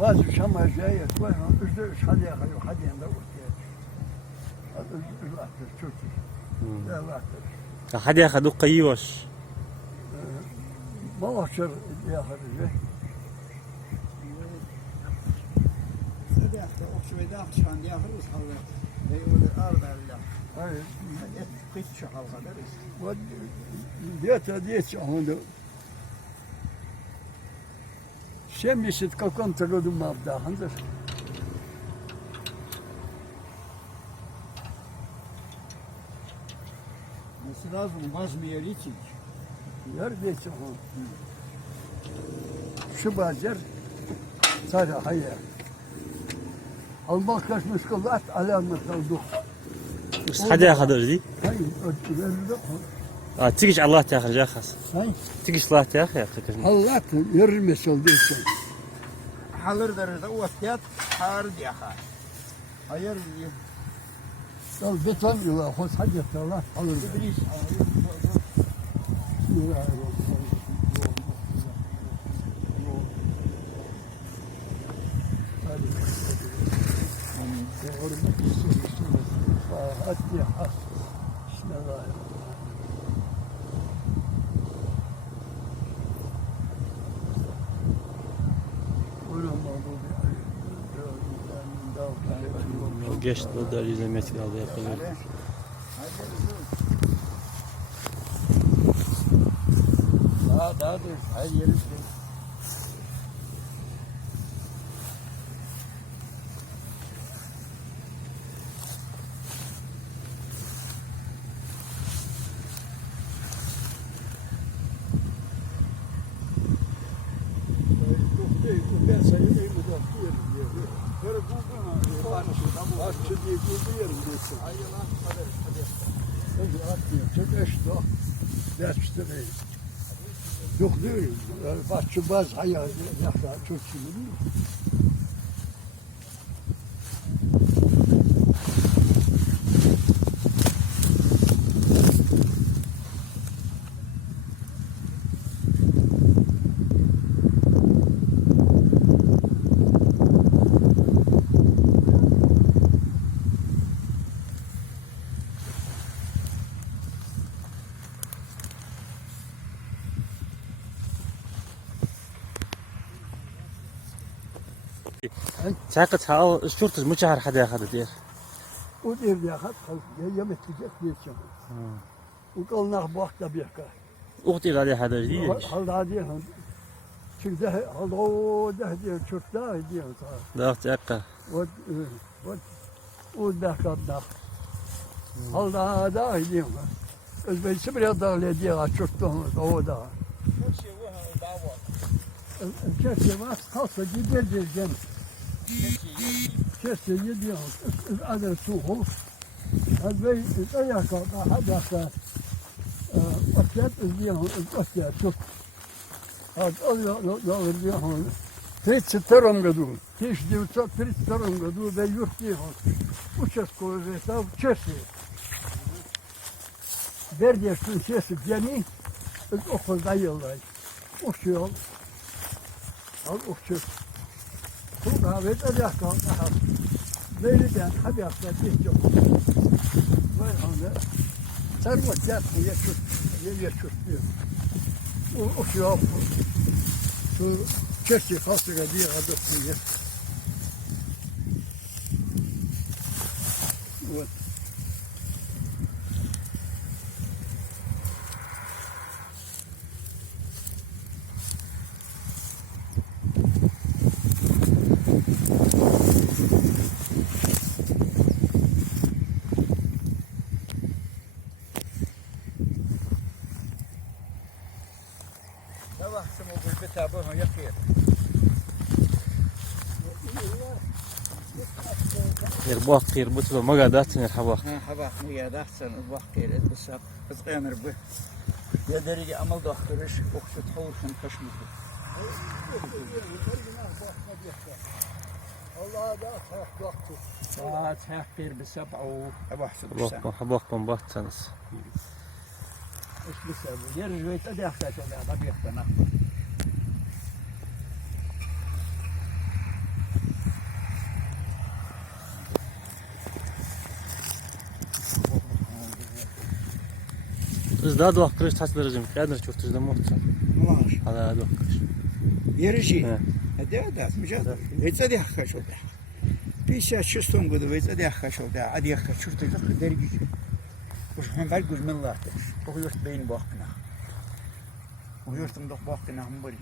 bazı şamacaya koy, üç hadi yakıyor, hadi yanında ortaya. Ülattır, Türk'tür. Ülattır. Hadi ya kaduk kayıyoruz. Balıkçır yakıyor. Sadece okçuda akşam yakırız halde. Ve orada ardarlar. Hayır. Et kıç çakal kadarız. Diyet onu. Şemyeşit kakon tırıdım mabdağındır. Nasıl lazım? Vazmıyor için. Yer diyet onu. Şu bazer sadece hayır. Almak kaçmış kılat alamet oldu. Hadi ya kadar değil. Hayır, örtülerinde Tikiş Allah yakacak has. hayır. Tikiş Allah yakacak. Allah yürümesi olduğu için. Halır derede o fiyat har yakar. Hayır diye. Dal beton yola hoş hacet Allah alır. İdris Geçti o da 100 metre kaldı yapılıyor. Daha da her yeri ben sayayım diye. Böyle bulduğuna aşçı diye bulduğu yerim diyorsun. Hayır lan hadi. Önce atmıyor. Çok eşit o. Derste değil. Yok değil. Bahçı baz hayal yaprağı çok sinirli değil mi? Çakı çağı şurtuz muçahar hadi ya kadar diyor. O evde yakat yemek yiyecek diyeceğim. O kalnak bakta bir yakar. Uğti hadi ya kadar diyor. Halda diye han. Çünkü halda o da diye çok daha diye. Dağıt çakı. O da kadar. Halda da diye. Özbekisi biraz daha diye çok da o da. Her şey bu dava. Keşke var kalsa gider diyeceğim. Keşke gidiyor. Adı su ol. Hadi ayakta hadi akşam izliyor. Akşam çok. Hadi alıyor diyor. Hiç tarım gadu. Hiç diyor hiç tarım gadu ve yurt diyor. Uçak koyuyor. Keşke. Verdiği şu keşke yani okulda yıllar. Uçuyor. Al uçuyor. Bu kahvet ayakta. Böyleden hadi akşam geçiyor. Var onu. Sarmak yapmıyor. Yaşıyor. O uçuyor. Şu keşke kalsıga diye adı koyuyor. Evet. Ne vaktim o gülbe tabi onu yakıyor. يرباق يربط له ما قعدت يرحباق. Hava mı ya da sen bak gayret bisap. Kız kayanır bu. Ya derece amal da aktarış. Okşu tavuşun taşmış. Allah'a da baktı. Saat bir bisap o. حباق بمبطنس. İş bisap. Yer jüveyte de yaklaşıyor. Da bir yaktan. Biz daha doğak kırış taşlarızım. Kadir çurtuzda muhtar. Var. Hala doğak kırış. Yerici. He. Hadi das mücadele. Vece de hakka şolda. Bir şey çüstüm gudu vece de hakka şolda. Adi hakka çurtuzda dergi. Bu ben gülmellah. Bu yurt beyin bakına. Bu yurtumda bakına mı bari.